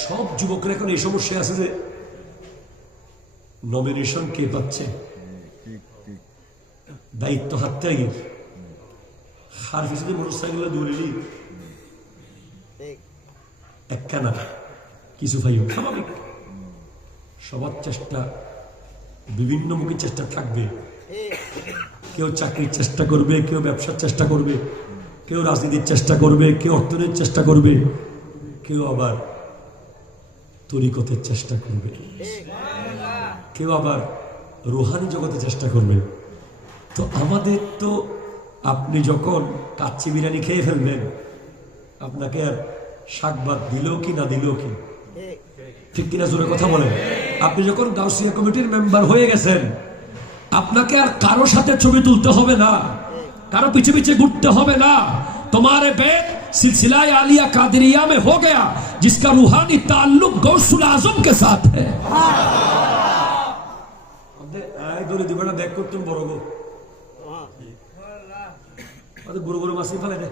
সব যুবকরা এখন এই সমস্যা আছে যে নমিনেশন কে পাচ্ছে, দায়িত্ব হাত থেকে হার পিছনে মোটরসাইকেল দৌড়েলি একখানা কিছু ভাইও স্বাভাবিক। সবার চেষ্টা বিভিন্ন মুখী চেষ্টা থাকবে। কেউ চাকরির চেষ্টা করবে, কেউ ব্যবসার চেষ্টা করবে, কেউ রাজনীতির চেষ্টা করবে, কেউ অর্থনীতির চেষ্টা করবে, কেউ আবার তরিকতের চেষ্টা করবে, কেউ আবার রুহানি জগতে চেষ্টা করবে। তো আমাদের তো আপনি যখন কাচ্চি বিরিয়ানি খেয়ে ফেলবেন, আপনাকে আর শাকবাদ দিলেও কি না দিলেও কি, ঠিক কিনা জোরে কথা বলেন। আপনি যখন গাউসিয়া কমিটির মেম্বার হয়ে গেছেন, আপনাকে আর কারো সাথে ছবি তুলতে হবে না, কারো পিছে পিছে ঘুরতে হবে না। तुम्हारे बेट सिलसिला आलिया कादरिया में हो गया जिसका रूहानी ताल्लुक गौसुल आजम के साथ है। देख कर तुम बड़ो गो गुरु गुरु मासी फले दे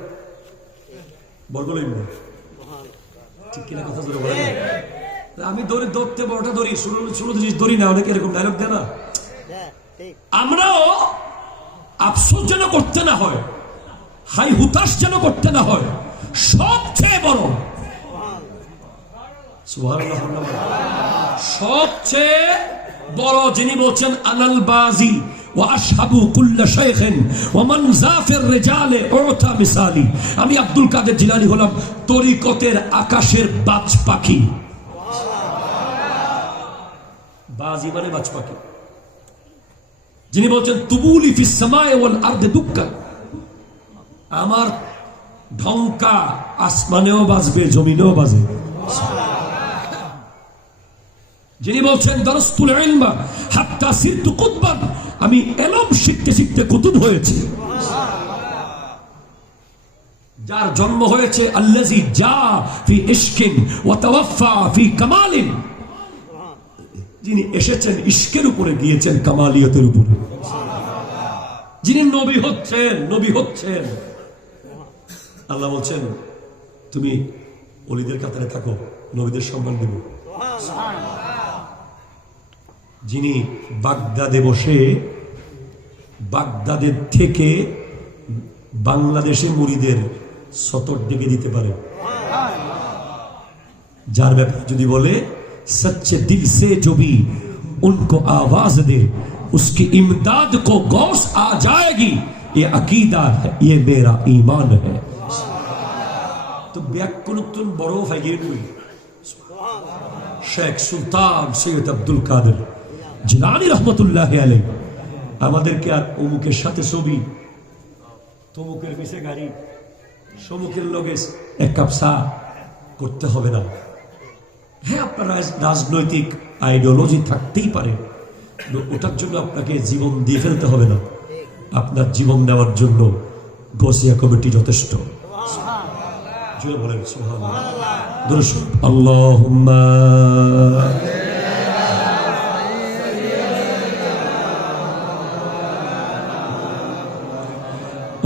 बड़गो लইব ঠিক কিনা কথা জোরে বলেন। আমি দড়ি দৌড়তে বড়টা দড়ি ষোলো জিনিস দড়ি না, অনেকে এরকম ডায়লগ দেয় না। আমরাও আফসোস যেন করতে না হয়, হাই হুতাশ যেন করতে না হয়, সবচেয়ে বড় সবচেয়ে বড় যিনি বলছেন আনাল বাজি ওয়া আশহাবু কুল্লা শাইখিন ওয়া মান জাফির রিজালে উতা মিসালি। আমি আব্দুল কাদের জিলানী হলাম তরিকতের আকাশের বাজ পাখি। বাজি মানে বাজ পাখি। যিনি বলছেন তুবুলি ফিস সামায়ে ওয়াল আরদি দুক্কা, আমার ঢঙ্কা আসমানেও বাজবে জমিনেও বাজবে। যিনি বলছেন দারাসতুল ইলমা হাত্তা সিরতু কুতবান, আমি ইলম শিখতে শিখতে কুতুব হয়েছে। যার জন্ম হয়েছে আল্লাযী জা ফি ইশকিন ওয়া তাওয়াফা ফি কামালিন, যিনি এসেছেন ইশকের উপরে গিয়েছেন কামালিয়তের উপরে। যিনি নবী হচ্ছেন আল্লাহ বলছেন তুমি ওলিদের কাতারে থাকো, নবীদের সম্মান দেব। যিনি বাগদাদে বসে বাগদাদের থেকে বাংলাদেশে মুরিদের সতর ডেকে দিতে পারে, যার ব্যাপারে যদি বলে सच्चे दिल से जो भी उनको आवाज दे उसकी इमदाद को गौस आ जाएगी, ये अकीदा है, ये मेरा ईमान है। तो ব্যাকুলতুন বড় ভাইয়ের নই শেখ সুলতান সৈয়দ আব্দুল কাদের জিলানী রহমতুল্লাহি আলাইহি আমাদেরকে আর অমুকের সাথে ছবি, তমুকের পিছে গাড়ি, সমুকের লগে এক কাপ চা করতে হবে না। হ্যাঁ, আপনার রাজনৈতিক আইডিওলজি থাকতেই পারে, ওটার জন্য আপনাকে জীবন দিয়ে ফেলতে হবে না। আপনার জীবন দেওয়ার জন্য গাউসিয়া কমিটি যথেষ্ট। জোরে বলেন সুবহানাল্লাহ। দুরূদ আল্লাহুম্মা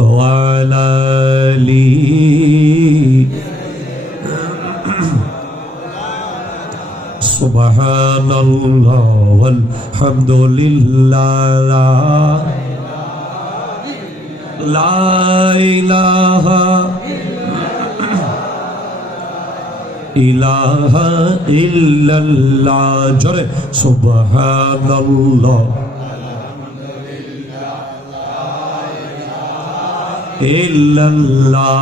ওয়া আলা আলি সুবহানাল্লাহ ওয়ালহামদুলিল্লাহ লা ইলাহা ইলাহা ইল্লাল্লাহ। জোরে সুবহানাল্লাহ ইল্লাল্লাহ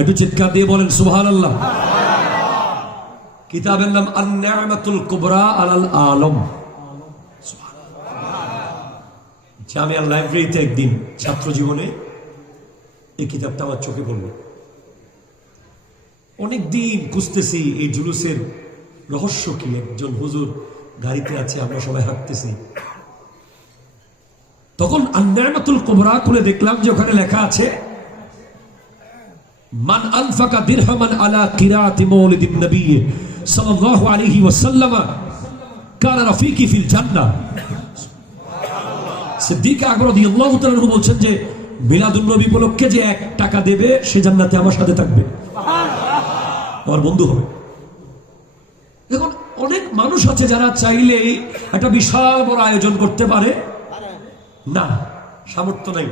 একটু চিৎকার দিয়ে বলেন সুবহানাল্লাহ। কিতাবের নাম আন-নি'মাতুল কুবরা আলাল আলম। জামিয়া লাইব্রেরিতে একদিন ছাত্র জীবনে এই কিতাবটা আমার চোখে পড়ল। অনেকদিন খুঁজতেছি এই জুলুসের রহস্য কি। একজন হুজুর গাড়িতে আছে, আমরা সবাই হাঁটতেছি, তখন আন-নি'মাতুল কুবরা খুলে দেখলাম যে ওখানে লেখা আছে মান আনফাকা দিরহামান আলা কিরাআতি মাউলিদিন নবী সাল্লাল্লাহু আলাইহি ওয়াসাল্লাম কানা রাফিকি ফিল জান্নাহ। সিদ্দিক আকবর রাদিয়াল্লাহু তাআলা আনহু বলছেন যে মিলাদুন নবী উপলক্ষে যে 1 টাকা দেবে সে জান্নাতে আমার সাথে থাকবে, আমার বন্ধু হবে। এখন অনেক মানুষ আছে যারা চাইলেই একটা বিশাল বড় আয়োজন করতে পারে, না সামর্থ্য নাই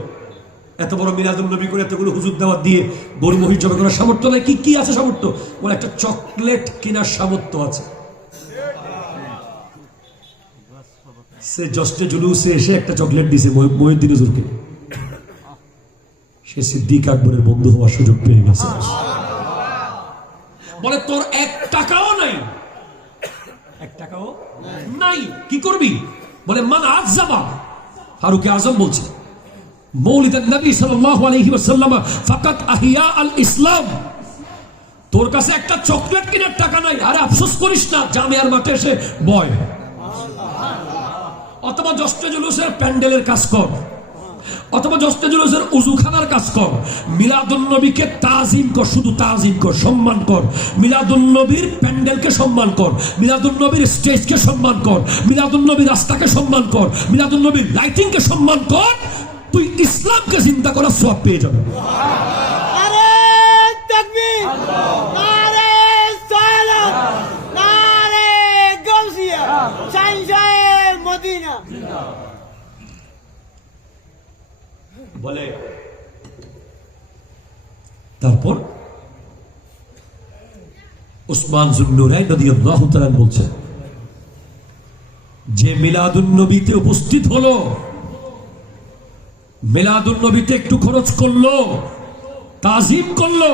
এত বড় মিলাদুন নবী করে এতগুলো হুজুর দাওয়াত দিয়ে গরু মহিষ জমা করার সামর্থ্য নাই। কি আছে সামর্থ্য? বলে একটা চকলেট কেনার সামর্থ্য আছে। সে জস্টে জুলুসে এসে একটা চকলেট দিছে মহিউদ্দিন হুজুরকে, সে সিদ্দিক আকবরের বন্ধু হওয়ার সুযোগ পেয়ে গেছে। বলে তোর 1 টাকাও নাই, 1 টাকাও নাই, কি করবি? বলে মান আযযাবা, ফারুক আযম বলছে মৌলিদান নবী সাল্লাল্লাহু আলাইহি ওয়াসাল্লাম ফাকাত আহিয়া আল ইসলাম। তোর কাছে একটা চকলেট কেনার টাকা নাই, আরে আফসোস করিস না, জামিয়ার মাঠে এসে বয়, অথবা জস্টে জুলুসের প্যান্ডেলের কাজ কর, অথবা জস্টে জুলুসের উযুখানার কাজ কর। মিলাদুন নবীকে তাজিম কর, শুধু তাজিম কর, সম্মান কর। মিলাদুন নবীর প্যান্ডেলকে সম্মান কর, মিলাদুন নবীর স্টেজকে সম্মান কর, মিলাদুন নবীর রাস্তাকে সম্মান কর, মিলাদুন নবীর লাইটিংকে সম্মান কর। তুই ইসলামকে জিন্দা করার সওয়াব পেয়ে যাবে। নারে তাকবীর, নারে সালাত, নারে গাউসিয়া, শাহজায়ে মদিনা। বলে তারপর উসমান যুন্নুরাইন রাদিয়াল্লাহু তাআলা বলছেন যে মিলাদুন নবীতে উপস্থিত হলো, মিলাদুন নবীতে একটু খরচ করলো, তাজিম করলো,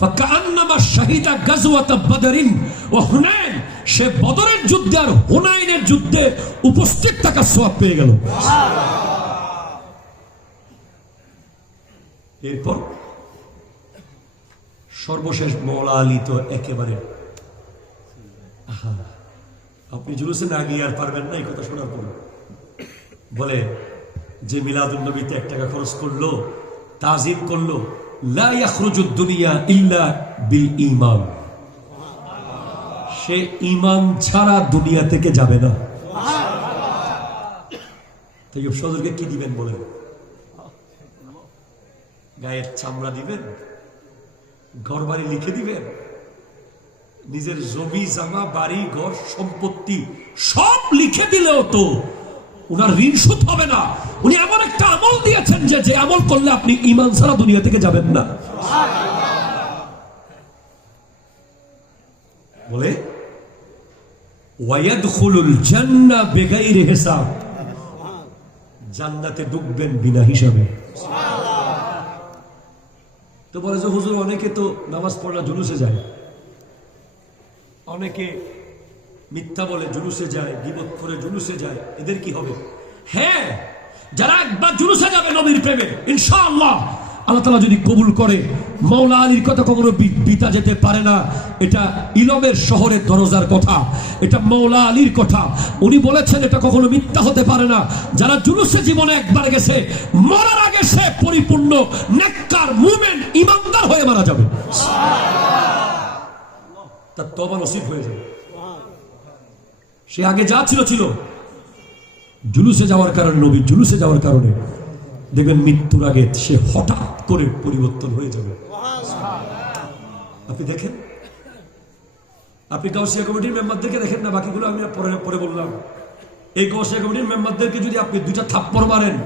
ফাকান্নামা শাহিদা গাজওয়াত বদরিন ওয়া হুনাইন, সে বদরের যুদ্ধে আর হুনাইনের যুদ্ধে উপস্থিত থাকার সওয়াব পেয়ে গেল। এরপর সর্বশেষ মওলা আলী তো একেবারে, আপনি জুলুসে না গিয়ে আর পারবেন না এই কথা শোনার পর, বলে যে মিলাদুন নবীতে 1 টাকা খরচ করলো, তাজিম করলো, লা ইয়াখরুজুদ দুনিয়া ইল্লা বিল ঈমান, সে ঈমান ছাড়া দুনিয়া থেকে যাবে না। তাই সদরকে কি দিবেন বলেন? গায়ের চামড়া দিবেন, ঘর বাড়ি লিখে দিবেন, নিজের জমি জামা বাড়ি ঘর সম্পত্তি সব লিখে দিলেও তো উনার ঋণ শোধ হবে না। উনি এমন একটা আমল দিয়েছেন যে আমল করলে আপনি ঈমান ছাড়া দুনিয়া থেকে যাবেন না। বলে ওয়ায়াদখুলুল জান্নাহ বিগাইরি হিসাব, জান্নাতে ঢুকবেন বিনা হিসাবে। তো বলে যে হুজুর অনেকে তো নামাজ পড়া জুলুসে যায়, অনেকে মিথ্যা বলে জুলুসে যায়, গীবত করে জুলুসে যায়, এদের কি হবে? হ্যাঁ, যারা একবার জুলুসে যাবে নবীর প্রেমে, ইনশাআল্লাহ আল্লাহ তাআলা যদি কবুল করে, মাওলা আলীর কথা কখনো বিতা যেতে পারে না। এটা ইলমের শহরের দরজার কথা, এটা মাওলা আলীর কথা, উনি বলেছেন, এটা কখনো মিথ্যা হতে পারে না। যারা জুলুসে জীবনে একবার গেছে, মরার আগে সে পরিপূর্ণ নেককার মুমিন ঈমানদার হয়ে মারা যাবে, তার তওবা নসিব হয়ে যাবে। সে আগে যা ছিল জুলুসে যাওয়ার কারণে, নবী জুলুসে যাওয়ার কারণে দেখবেন মৃত্যুর আগে সে হঠাৎ করে পরিবর্তন হয়ে যাবে। আপনি দেখেন, আপনি গাউসিয়া কমিটির মেম্বারদেরকে দেখেন না, বাকিগুলো আমি পরে বললাম। এই গাউসিয়া কমিটির মেম্বারদেরকে যদি আপনি 2টা থাপ্পড় মারেন,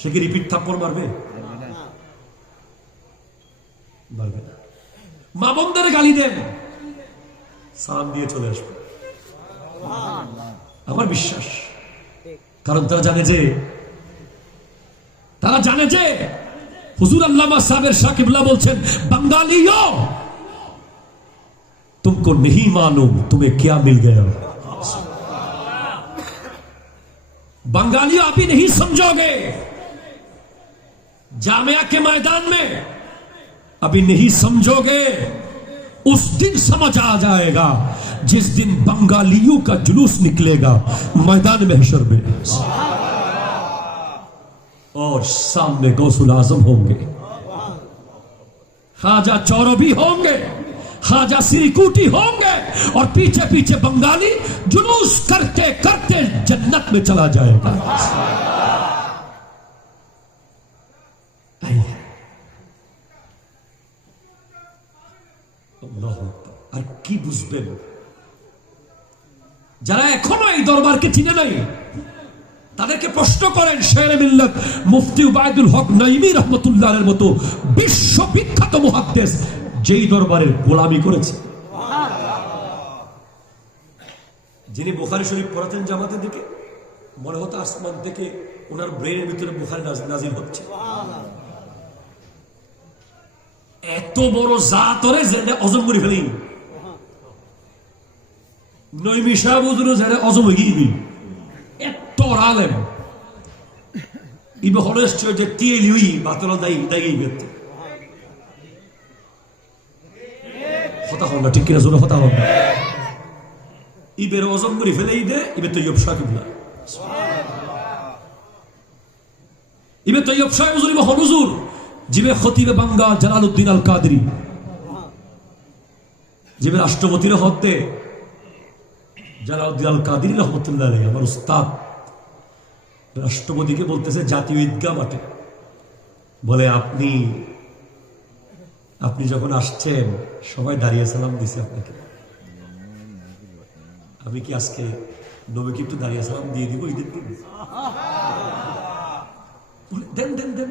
সে কি রিপিট থাপ্পড় মারবে? মারবে না। মা বোনদের গালি দেন, সালাম দিয়ে চলে আসবে, আমার বিশ্বাস। কারণ তারা জানে যে হুজুর আল্লামা সাবের শাকিবুল্লাহ বলছেন, বাঙালিও तुमको नहीं मालूम तुम्हें क्या मिल गया। बंगालियों अभी नहीं समझोगे, जामिया के मैदान में अभी नहीं समझोगे, उस दिन समझ आ जाएगा जिस दिन बंगालियों का जुलूस निकलेगा मैदान में हशर में, और सामने गौसुल आजम होंगे, ख्वाजा चौरभी होंगे, ख्वाजा सिरिकुटी होंगे, और पीछे पीछे बंगाली जुलूस करते करते जन्नत में चला जाएगा। কি বুঝবেন? যারা এখনো এই দরবারকে চিনে নাই তাদেরকে প্রশ্ন করেন। শেরে মিল্লাত মুফতি উবাইদুল হক নাইমি রহমতুল্লাহের মতো বিশ্ববিখ্যাত মুহাদ্দিস যেই দরবারের গোলামি করেছে, যিনি বুখারী শরীফ পড়াতেন জামাতের দিকে, মনে হতো আসমান থেকে ওনার ব্রেনের ভিতরে বুখারী নাজিল হচ্ছে। এত বড় জাতরে যেটা অজম করে ফেলি, নইমি সাহেব হুজুর যেটা অজম হয়ে গিয়ে এত আলেম ইবে হলে যে তিয়ালি হই বাতল দাই দাই বেতে হতা হল না, ঠিক কিনা জোরে হতা হল না। ইবের অজম করে ফেলেই দে ইবে তৈয়ব সাকিব না, ইবে তৈয়ব সাহেব হুজুর ইবে হুজুর জিবে খতিবে বাঙ্গা জালালউদ্দিন আল কাদরি, জিবে রাষ্ট্রপতির হতে জালালউদ্দিন আল কাদরি রহমতুল্লাহ আলাইহি, আমার উস্তাদ। রাষ্ট্রপতিকে বলতেছে জাতীয় ঈদগাহ মাঠে, বলে আপনি যখন আসছেন সবাই দাঁড়িয়ে সালাম দিছে আপনাকে, আমি কি আজকে নবীকে একটু দাঁড়িয়ে সালাম দিয়ে দিব ঈদের দিন? দেন দেন দেন।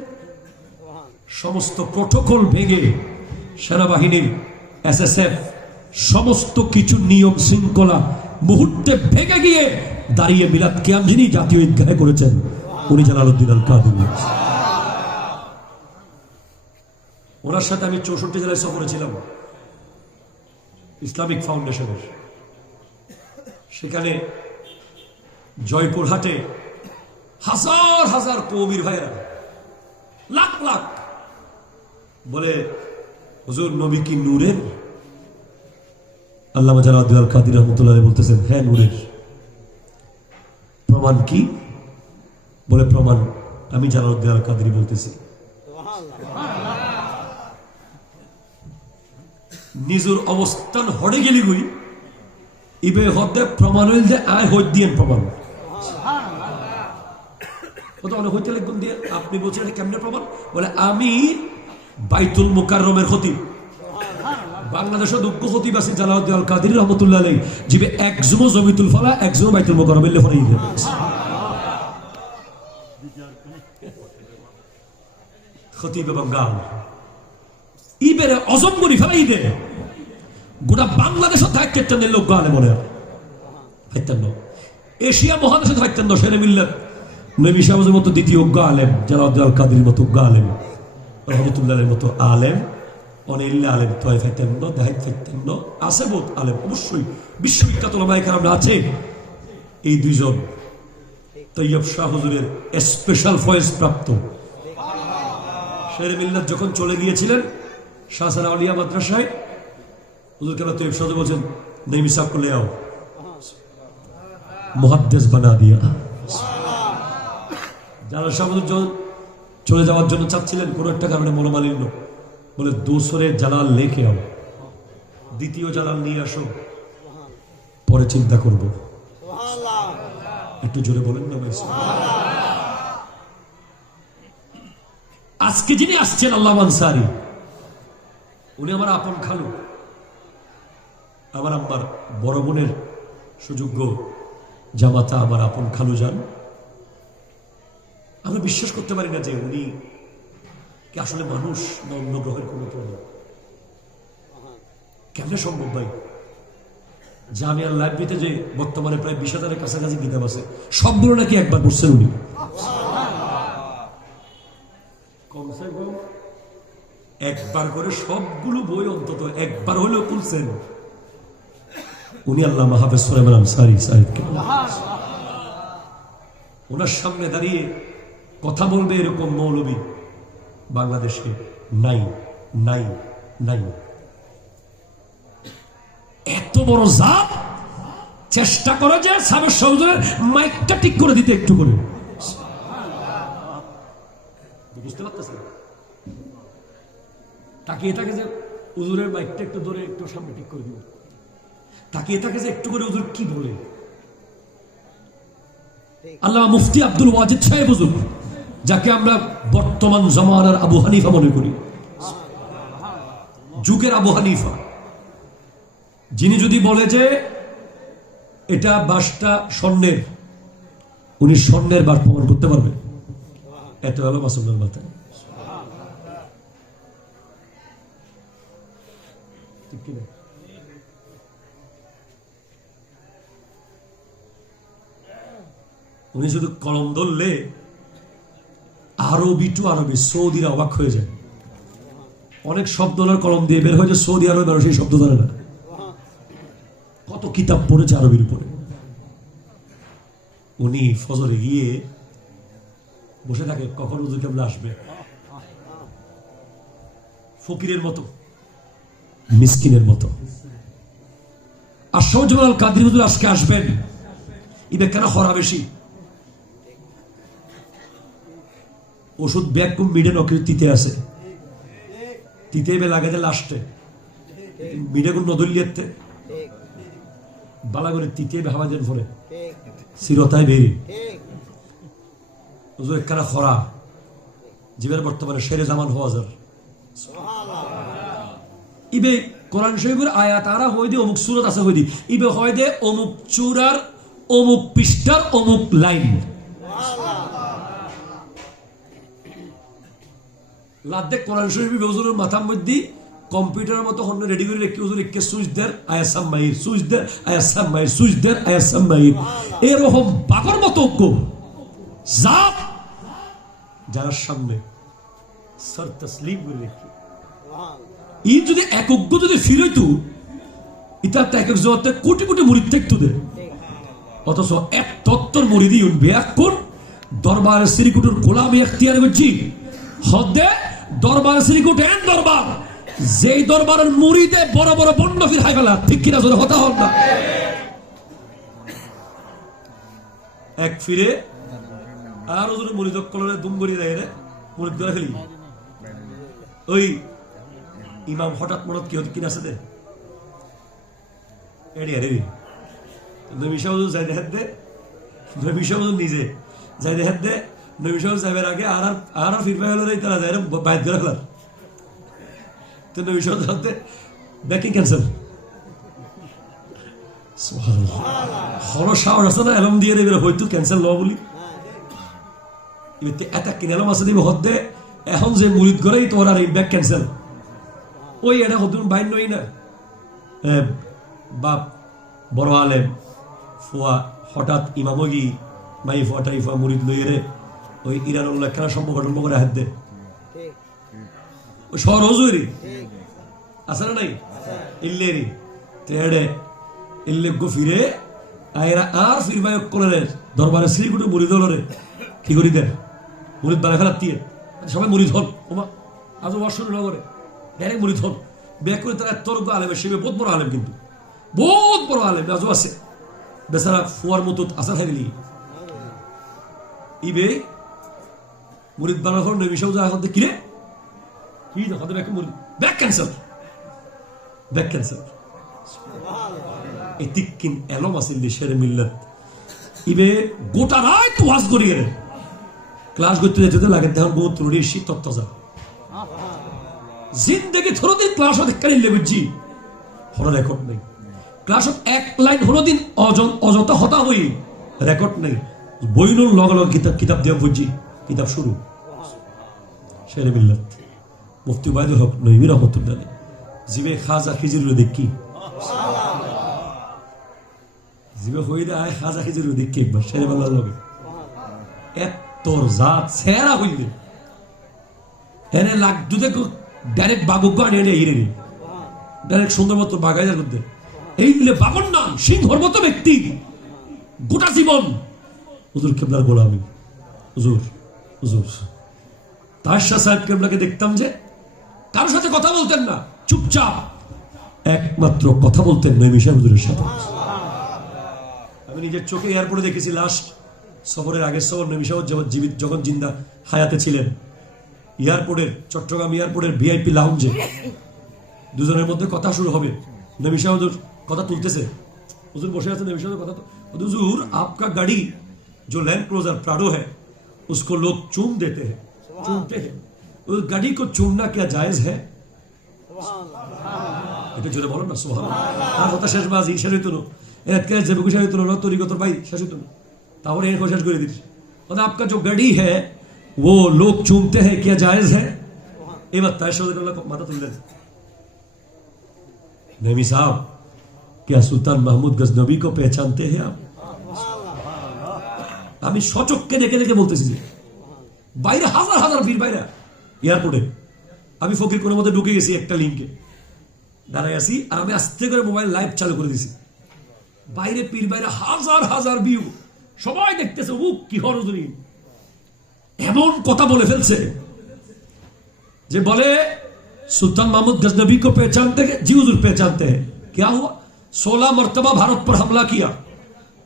সমস্ত প্রোটোকল ভেঙে সেনাবাহিনীর SSF সমস্ত কিছু নিয়ম শৃঙ্খলা মুহূর্তে ভেঙে গিয়ে দাঁড়িয়ে মিলাদ কিয়াম যিনি জাতীয় ঈদগাহে করেছেন উনি জালালউদ্দিন আল কাদরি। ওনার সাথে আমি 64 জেলায় সফরে ছিলাম ইসলামিক ফাউন্ডেশনের। সেখানে জয়পুরহাটে হাজার হাজার কওমির ভাইরা লাখ লাখ বলে, হুজুর নবী কি নূরের? আল্লামা জালালউদ্দিন আল কাদরি রহমতুল্লাহ বলতেছেন, হ্যাঁ নূরের। প্রমাণ কি? বলে প্রমাণ আমি জালালউদ্দিন আল কাদরি বলতেছি। নিজের অবস্থান হড়ে গেলি গুই ইবে হতে প্রমাণ হইল যে আয় হইত দিয়েন প্রমাণ হইতে লিখুন দিয়ে। আপনি বলছেন কেমনে প্রমাণ? বলে আমি বাইতুল মুকাররমের খতিব, বাংলাদেশের যোগ্য খতিব আছে জালালউদ্দিন আল কাদরি রহমতুল্লাহ আলাইহি, জিবে একজনও জমিতুল ফালা একজনও বাইতুল মুকাররমের লেখা নেই। খতিব এবং গান ইবেরে অজম করি ফেলাই দে গোটা বাংলাদেশের দায়িত্ব নেই লোক গানে মনে হয় এশিয়া মহাদেশের দায়িত্ব সেরে মিল্লাত নবী সাহেবের মতো দ্বিতীয় অজ্ঞ আলেম জালালউদ্দিন আল কাদরির মতো অজ্ঞ আলেম রহমতুল্লাহের মতো আলেম অনেল্লা আলেম তয় ফাইতেন্ন দেহাই ফাইতেন্ন আছে বহুত আলেম অবশ্যই বিশ্ববিখ্যাত ওলামায়ে কেরাম আছে। এই দুইজন তৈয়ব শাহ হুজুরের স্পেশাল ফয়েজ প্রাপ্ত। শেরে মিল্লাত যখন চলে গিয়েছিলেন শাহসানা আলিয়া মাদ্রাসায়, হুজুর কেন তৈয়ব শাহ বলছেন নইমি সাহেব को ले आओ, মুহাদ্দিস বানা দিয়া। যারা শাহ হুজুর চলে যাওয়ার জন্য চাচ্ছিলেন, কোনো একটা কারণে মনোমালিন্য, বলে দোসরের জালাল লেখে আও, দ্বিতীয় জালাল নিয়ে আসো, পরে চিন্তা করব। একটু জোরে বলেন না ভাই। আজকে যিনি আসছেন আল্লামা আনসারী, উনি আমার আপন খালু, আমার আম্মার বড় বোনের সুযোগ্য জামাতা, আমার আপন খালু যান। আমরা বিশ্বাস করতে পারি না যে উনি কি আসলে মানুষ না অন্য গ্রহের কোনো প্রাণী। কেমনে সম্ভব ভাই? জামিয়ার লাইব্রেরিতে যে বর্তমানে প্রায় 20,000-এর কাছাকাছি কিতাব আছে, সবগুলো নাকি একবার পড়ছেন উনি। কমসে কম একবার করে সবগুলো বই অন্তত একবার হলেও পড়ছেন উনি। আল্লামা হাফেজ সুলাইমান আনসারী সাহেবকে ওনার সামনে দাঁড়িয়ে কথা বলবে এরকম মৌলবী বাংলাদেশে নাই নাই নাই। এত বড় জাত চেষ্টা করে যে সাবেক সহজের মাইকটা ঠিক করে দিতে একটু করে, বুঝতে পারতেছেন? তাকিয়ে থাকে যে হুজুরের মাইকটা একটু ধরে একটু সামনে ঠিক করে দিব, তাকিয়ে থাকে যে একটু করে হুজুর কি বলে। আল্লামা মুফতি আব্দুল ওয়াজিদ সাহেব হুজুর, যাকে আমরা বর্তমান জমানার আবু হানিফা মনে করি, যুগের আবু হানিফা, যিনি যদি বলে যে এটা বাসটা স্বর্ণের, উনি স্বর্ণের বাস প্রমাণ করতে পারবে। এত হলো মাসুমের মাথায়। ঠিক কিনা? উনি শুধু কলম ধরলে আরবি টু আরবি সৌদিরা অবাক হয়ে যায়। অনেক শব্দ ওনার কলম দিয়ে বের হয়েছে, সৌদি আরবের মানুষ এই শব্দ জানে না। কত কিতাব পড়েছে আরবির উপরে। উনি ফজরে গিয়ে বসে থাকে, কখন হুজুর কেবলা আসবে। ফকিরের মতো, মিসকিনের মতো। আশরাফুল কাদরী হুজুর আজকে আসবেন, ইবে কেন খরা বেশি। ওষুধ ব্যাগ কুম মিডে নকরি তিতে আছে, তিতে বে লাগে যে লাস্টে মিডে গুণ নদলিয়াতে বালা করে তিতে বে হাওয়া দেন ফলে সিরতায় বেরি হুজুর একখানা খরা জীবের বর্তমানে শেরে জামান হওয়া যার। ইবে কোরআন শরীফের আয়াত আরা হই দে অমুক সূরাত আছে হই দি, ইবে হয় দে অমুক চূড়ার অমুক পৃষ্ঠার অমুক লাইন। লাদ্দে কোরআন শরীফের হুজুরের মাথার মধ্যে কম্পিউটারের মতো হন্য রেডি করে রেখে হুজুর একে সুইচ দেন আয়াসাম মাহির, সুইচ দেন আয়াসাম মাহির, সুইচ দেন আয়াসাম মাহির। এরকম বাগর মতো জাপ যার সামনে সর তসলিম করে রেখে ই যদি একজ্ঞ যদি ফিরইতো ইতার এক এক জগতে কোটি কোটি মুরিদ থাকতো দে, অথচ এক তত্ত্বর মুরিদি উঠবে এখন দরবারে শ্রীকুটুর গোলামি এখতিয়ার করছি হদে দরবারে শ্রীকুট এন দরবার যেই দরবারের মুরিদে বড় বড় বন্ড ফির হাই ফেলা। ঠিক কিনা জোরে হতা হল না। এক ফিরে আর ওজনে মুরিদ কলরে দুম করি দেয় রে মুরিদ ধরে ফেলি। ওই ইমাম হঠাৎ মনত কি হতো কিনা আছে দে এডি আরে নবী সাহেব যাই দেখেন দে, নবী সাহেব নিজে যাই দেখেন দে, নবী সাহেব যাইবার আগে আর ফিরবা হলো রে তারা যায় বাইর করে ফেলার। তো নবী সাহেব জানতে ব্যাকিং ক্যান্সেল হলো সাহস আছে না এলম দিয়ে দেবে হয়তো ক্যান্সেল ল বলি এটা কিনে এলম আছে দিবে হদ দে এখন যে মুরিদ করেই তোর আর এই ব্যাক ক্যান্সেল। ওই এটা হতুন বাইর নই না বাপ বড় আলেম ফুয়া হঠাৎ ইমামগি মাই ফুয়া টাই ফুয়া মুরিদ লই রে ওই ইরানুল্লাহ খেলা সম্পর্ক করে হাত দে ওই শহর হজুরি আছে না নাই ইল্লেরি তেড়ে ইল্লে গো ফিরে আয়রা আর ফিরবাই করে দরবারে শ্রীকুটু মুরিদ হল রে কি করি দেন মুরিদ বানা ফেলার দিয়ে সবাই মুরিদ হল ওমা আজ বর্ষণ নগরে ডাইরেক্ট মুরিদ হল ব্যাক করে তারা তোর আলেমের সেবে বহুত বড় আলেম, কিন্তু বহুত বড় আলেম আজও আছে বেচারা ফুয়ার মতো আশা থাকলি ইবে মুরিদ বানা হল নবী সাহেব এখন কিরে কি দেখাতে ব্যাক মুরিদ ব্যাক ক্যান্সেল ব্যাক ক্যান্সেল। এতিকিন এলম আছিল দেশের মিল্লাত ইবে গোটা রাত ওয়াজ করি গেলেন ক্লাস করতে যেতে লাগে তখন বহুত রুড়ি শীত তত্ত্ব যা জিন্দগি থরদিন ক্লাস হতে কারিলে বুঝছি হলো রেকর্ড নেই ক্লাস এক লাইন হলো দিন অযথা হতা হই রেকর্ড নেই বইনুর লগ লগ কিতাব দিয়ে বুঝছি কিতাব শুরু শেরে মিল্লাত মুফতি উবাইদুল হক নবী রহমতুল্লাহ জিবে খাজা খিজির দেখি জিবে হইলে আয় খাজা খিজির দেখি একবার শেরে বেলার লগে তোর জাত সেরা হইলে এনে লাগ দুধে ডাইরেক্ট বাগুক এনে হিরে ডাইরেক্ট সুন্দর মতো বাগাই যার মধ্যে এই মিলে বাগর নাম সিংহর মতো ব্যক্তি গোটা জীবন হুজুর কেবলার গোলামি হুজুর হুজুর তারশা সাহেব কেবলাকে দেখতাম যে কারোর সাথে কথা বলতেন না, চুপচাপ একমাত্র কথা বলতেন নবী সাহেব হুজুরের সাথে। আমি নিজের চোখে এয়ারপোর্টে দেখেছি লাস্ট সফরের আগের সফর নবী সাহেব জীবিত যখন জিন্দা হায়াতে ছিলেন এয়ারপোর্টের চট্টগ্রাম এয়ারপোর্টের ভিআইপি লাউঞ্জে দুজনের মধ্যে কথা শুরু হবে। নবী সাহেব কথা তুলতেছে, হুজুর বসে আছেন, नबी साहब बताते हुजूर आपका गाड़ी जो लैंड क्रूजर प्राडो है उसको लोग चूम देते हैं, चूमते हैं, उस गाड़ी को चूमना क्या जायज है? এটা জোরে বলো না সুবহানাল্লাহ। আর কথা শেষ বাজি শেষ হইতো না, এত যে শেষ হইতো না, তরিকত ভাই শেষ হইতো না, তারপরে এর শেষ করে দিচ্ছি। और आपका जो गड़ी है वो लोग चूमते हैं, क्या जायज है? ये बताए माता तुम नईमी साहब, क्या सुल्तान महमूद गजनबी को पहचानते हैं आप? আমি সচক্ষে দেখে দেখে বলতেছি যে বাইরে হাজার হাজার ভিড়, বাইরে এয়ারপোর্টে আমি ফকির কোনের মধ্যে ঢুকে গেছি, একটা লিঙ্কে দাঁড়ায় আছি, আর আমি আস্তে করে মোবাইল লাইভ চালু করে দিছি। বাইরে পীর, বাইরে হাজার হাজার ভিউ, সবাই দেখতেছে ও কি হরজরি। এমন কথা বলে ফেলছে যে বলে सुल्तान महमूद गजनबी को पहचानते हैं? जी हुजूर पहचानते हैं। क्या हुआ? 16 मर्तबा भारत पर हमला किया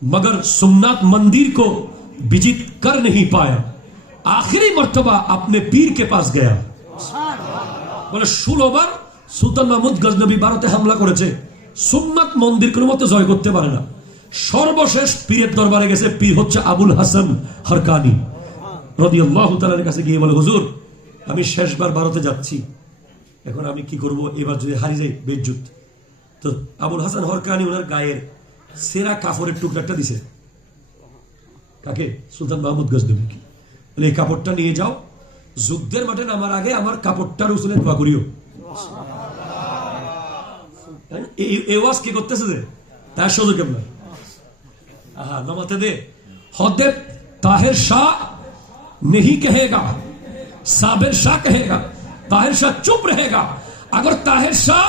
मगर सोमनाथ मंदिर को विजित कर नहीं पाया, आखिरी मर्तबा अपने पीर के पास गया। बोले 16 बार सुल्तान महमूद गजनबी भारते हमला করেছে, সোমনাথ মন্দির কোনো মতে জয় করতে পারে না, সর্বশেষ পীরের দরবারে গেছে। পীর হচ্ছে আবুল হাসান হরকানি রাদিয়াল্লাহু তাআলার কাছে গিয়ে বলে হুজুর আমি শেষবার ভারতে যাচ্ছি, এখন আমি কি করব, এবার যদি হারিয়ে যাই বেজ্জুত। তো আবুল হাসান হরকানি ওনার গায়ের সেরা কাপড়ের টুকরাটা দিছে কাকে? সুলতান মাহমুদ গজনবীকে। বলে এই কাপড়টা নিয়ে যাও, যুদ্ধের মাঠে নামার আগে আমার কাপড়টার উসুলে দোয়া করিও। এই ওয়াজ কি করতেছে যে তার সুযোগ কেমন? আহা নমাতে দে হদে তাহের শাহ नहीं कहेगा, साबिर शाह कहेगा, ताहिर शाह चुप रहेगा। अगर ताहिर शाह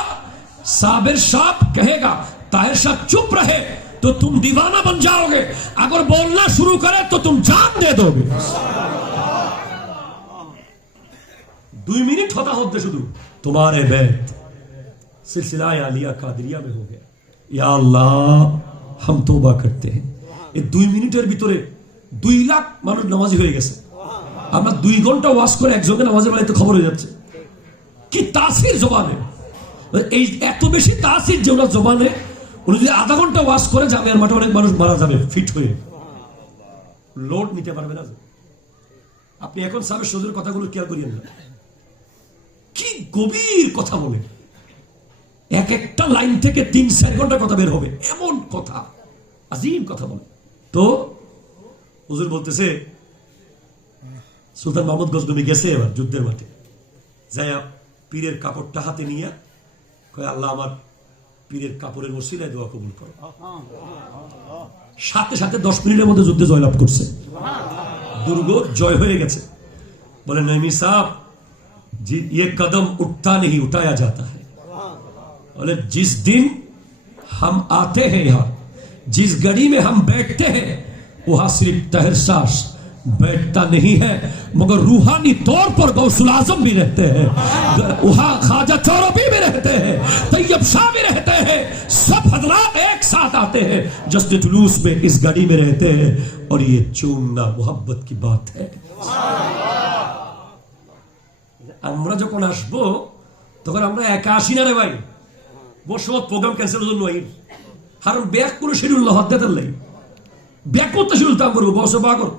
साबिर शाह कहेगा, ताहिर शाह चुप रहे तो तुम दीवाना बन जाओगे, अगर बोलना शुरू करे तो तुम जान दे दोगे। 2 मिनट होता होते शुरू तुम्हारे बैत सिलसिला आलिया कादरिया में हो गया। या अल्लाह हम तौबा करते हैं। ये 2 মিনিটের ভিতরে 2 লাখ মানুষ নামাজি হয়ে গেছে। আমরা 2 ঘন্টা ওয়াজ করে একজনের নামাজের বেলায় খবর হয়ে যাচ্ছে। কি তাসির জবানে, এই এত বেশি তাসির যে ওনার জবানে, উনি যদি আধা ঘন্টা ওয়াজ করে জামিয়ার মাঠে অনেক মানুষ মারা যাবে ফিট হয়ে, লোড নিতে পারবে না। আপনি এখন সাহেব সজুরের কথাগুলো খেয়াল করিয়েন না, কি গভীর কথা বলে, এক একটা লাইন থেকে 3-4 ঘন্টা কথা বের হবে, এমন কথা, আজিম কথা বলে। তো হুজুর বলতেছে সুলতান মাহমুদ গজনবী গেছে এবার যুদ্ধের মাঠে, যাইয়া পীরের কাপড়টা হাতে নিয়ে কয় আল্লাহ আমার পীরের কাপড়ের ওসিলায় দোয়া কবুল করো। সাথে সাথে 10 মিনিটের মধ্যে যুদ্ধে জয়লাভ করছে, দুর্গ জয় হয়ে গেছে। বলে নঈমি সাহেব ये कदम उठता नहीं उठाया जाता है। बोले जिस दिन हम आते हैं यहाँ, जिस गड़ी में हम बैठते हैं वहां सिर्फ ताहिर शाह बैठता नहीं है मगर रूहानी तौर पर गौसुल आजम भी रहते हैं, वहां ख्वाजा चौरबी भी रहते हैं, तैयब शाह भी रहते हैं, सब हजरात एक साथ आते हैं जश्न जुलूस में इस गड़ी में रहते हैं, और ये चूमना मोहब्बत की बात है। আমরা যখন আসবো তখন আমরা একা আসি না রে ভাই, বর্ষবত প্রোগ্রাম ক্যান্সেলের জন্য কারণ ব্যাক কোনো শিডিউল না হতে তার লাগে, ব্যাক করতে শিডিউল তা করবো বসে বাকর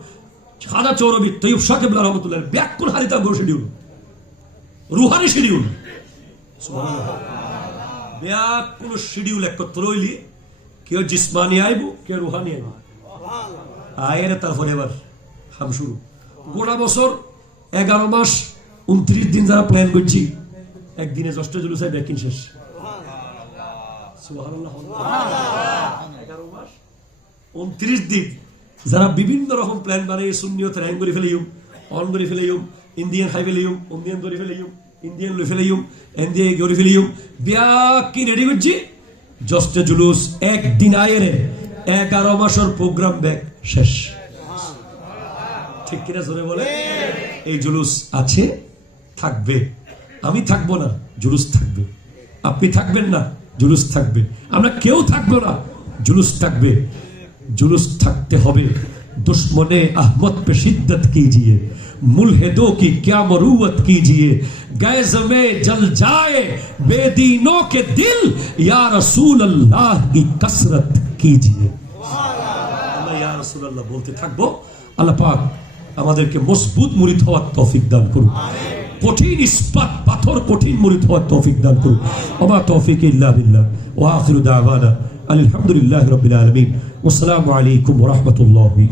খাজা চৌরবি তৈয়ব শাহ কেবলা রহমতুল্লাহ ব্যাক কোন হারি তা করবো শিডিউল, রুহানি শিডিউল, ব্যাক কোন শিডিউল একত্র হইলি, কেউ জিসমানি আইব কেউ রুহানি আইব, আয়ের তারপরে এবার হাম শুরু। গোটা বছর 11 মাস 29 দিন যারা প্ল্যান করছি, একদিনে 10টা জুলুস হয় ব্যাকিং শেষ। সুবহানাল্লাহ। 11 মাস 29 দিন যারা বিভিন্ন রকম প্ল্যান বানিয়ে সুন্নিয়ত র্যাঙ্ক করে ফেলিউম, অন করে ফেলিউম, ইন্ডিয়ান হাই ফেলিউম, ইন্ডিয়ান করে ফেলিউম, ইন্ডিয়ান লই ফেলিউম, ইন্ডিয়া করে ফেলিউম, ব্যাকি রেডি করছি 10টা জুলুস একদিন আয়ের 11 মাসের প্রোগ্রাম ব্যাক শেষ। ঠিক কিনা জোরে বলে? এই জুলুস আছে, থাকবে, আমি থাকবো না, জুলুস থাকবে, আপনি থাকবেন না, জুলুস থাকবে, আমরা কেউ থাকবো না, জুলুস থাকবে, जुलूस थकते होवे दुश्मने अहमद पे शिद्दत कीजिए, मुल्हिदों की क्या मरूवत कीजिए, गैज़ में जल जाए बेदीनों के दिल, या रसूल अल्लाह की कसरत कीजिए। अल्लाह या रसूल अल्लाह बोलते থাকবো। আল্লাহ পাক আমাদেরকে মজবুত মুরিদ হওয়ার তৌফিক দান করুন। কঠিন ইস্পাত পাথর কঠিন মুরিদ হওয়ার তৌফিক দান করুন। ওমা তৌফিক ইল্লা বিল্লাহ ওয়া আখিরু দাওয়ানা আলহামদুলিল্লাহি রাব্বিল আলামিন। ওয়াসসালামু আলাইকুম ওয়া রাহমাতুল্লাহি